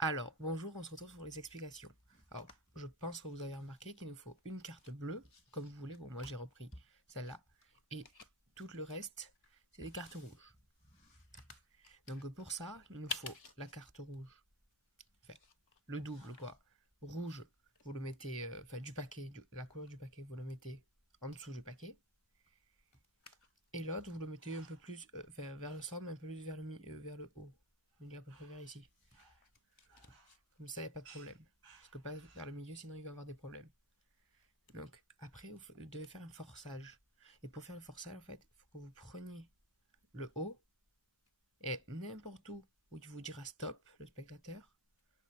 Alors, bonjour, on se retrouve pour les explications. Alors, je pense que vous avez remarqué qu'il nous faut une carte bleue, comme vous voulez. Bon, moi j'ai repris celle-là. Et tout le reste, c'est des cartes rouges. Donc pour ça, il nous faut la carte rouge. Enfin, le double, quoi. Rouge, vous le mettez, du paquet, la couleur du paquet, vous le mettez en dessous du paquet. Et l'autre, vous le mettez un peu plus vers le centre, mais un peu plus vers le haut. Je vais dire à peu près vers ici. Comme ça, il n'y a pas de problème. Parce que pas vers le milieu, sinon il va y avoir des problèmes. Donc, après, vous devez faire un forçage. Et pour faire le forçage, en fait, il faut que vous preniez le haut et n'importe où il vous dira stop, le spectateur,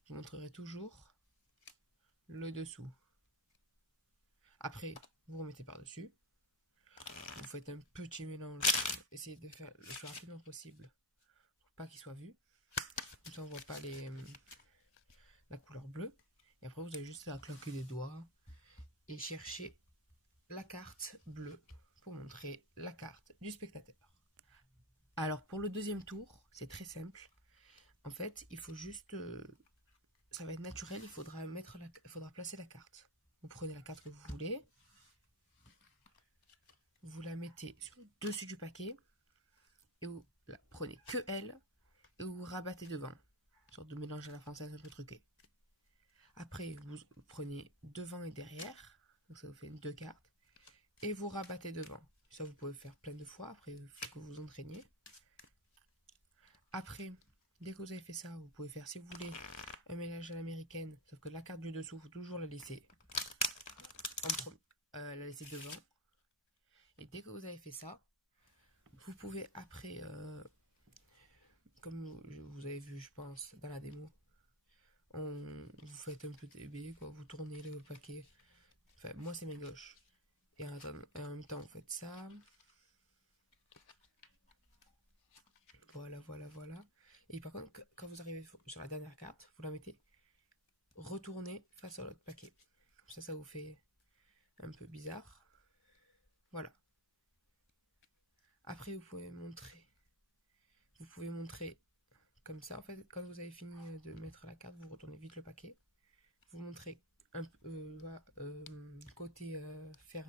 vous montrerez toujours le dessous. Après, vous remettez par-dessus. Vous faites un petit mélange. Essayez de faire le plus rapidement possible pour pas qu'il soit vu. Comme ça, on voit pas la couleur bleue. Et après, vous avez juste à claquer des doigts et chercher la carte bleue pour montrer la carte du spectateur. Alors pour le deuxième tour, c'est très simple. En fait, il faut juste, ça va être naturel. Il faudra placer la carte. Vous prenez la carte que vous voulez, vous la mettez sur le dessus du paquet et vous la prenez que elle et vous rabattez devant. Une sorte de mélange à la française un peu truqué. Après, vous prenez devant et derrière, donc ça vous fait deux cartes, et vous rabattez devant. Ça, vous pouvez faire plein de fois. Après, il faut que vous entraîniez. Après, dès que vous avez fait ça, vous pouvez faire, si vous voulez, un mélange à l'américaine. Sauf que la carte du dessous, il faut toujours la laisser devant. Et dès que vous avez fait ça, vous pouvez après, comme vous avez vu, je pense, dans la démo, vous faites un peu TB, quoi. Vous tournez le paquet. Enfin, moi, c'est main gauche. Et en même temps, vous faites ça. Voilà. Et par contre, quand vous arrivez sur la dernière carte, vous la mettez retournée face à l'autre paquet. Comme ça vous fait un peu bizarre. Voilà. Après, vous pouvez montrer comme ça. En fait, quand vous avez fini de mettre la carte, vous retournez vite le paquet. Vous montrez un peu côté faire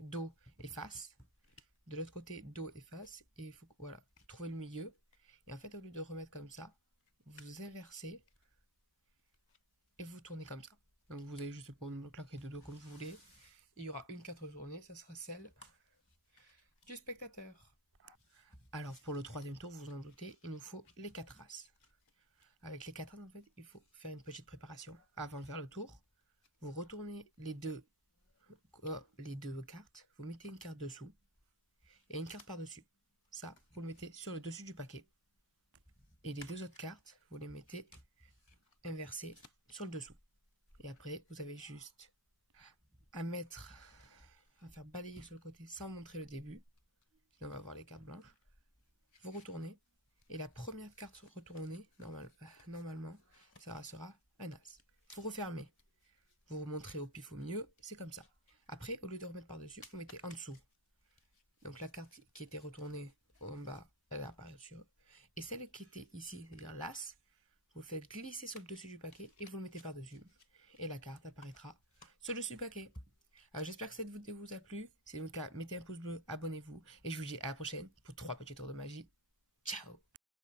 dos et face. De l'autre côté, dos et face. Et il faut trouver le milieu. Et en fait, au lieu de remettre comme ça, vous inversez et vous tournez comme ça. Donc vous avez juste pour le claquer de dos comme vous voulez. Il y aura une carte retournée, ça sera celle du spectateur. Alors pour le troisième tour, vous vous en doutez, il nous faut les 4 races. Avec les 4 races, en fait, il faut faire une petite préparation. Avant de faire le tour, vous retournez les deux cartes, vous mettez une carte dessous et une carte par-dessus. Ça, vous le mettez sur le dessus du paquet. Et les deux autres cartes, vous les mettez inversées sur le dessous. Et après, vous avez juste à faire balayer sur le côté sans montrer le début. Sinon, on va avoir les cartes blanches. Vous retournez. Et la première carte retournée, normalement, ça sera un as. Vous refermez. Vous remontrez au pif au milieu. C'est comme ça. Après, au lieu de remettre par-dessus, vous mettez en dessous. Donc la carte qui était retournée en bas, elle apparaît sur. Et celle qui était ici, c'est-à-dire l'as, vous le faites glisser sur le dessus du paquet et vous le mettez par-dessus. Et la carte apparaîtra sur le dessus du paquet. Alors j'espère que cette vidéo vous a plu. Si c'est le cas, mettez un pouce bleu, abonnez-vous. Et je vous dis à la prochaine pour 3 petits tours de magie. Ciao!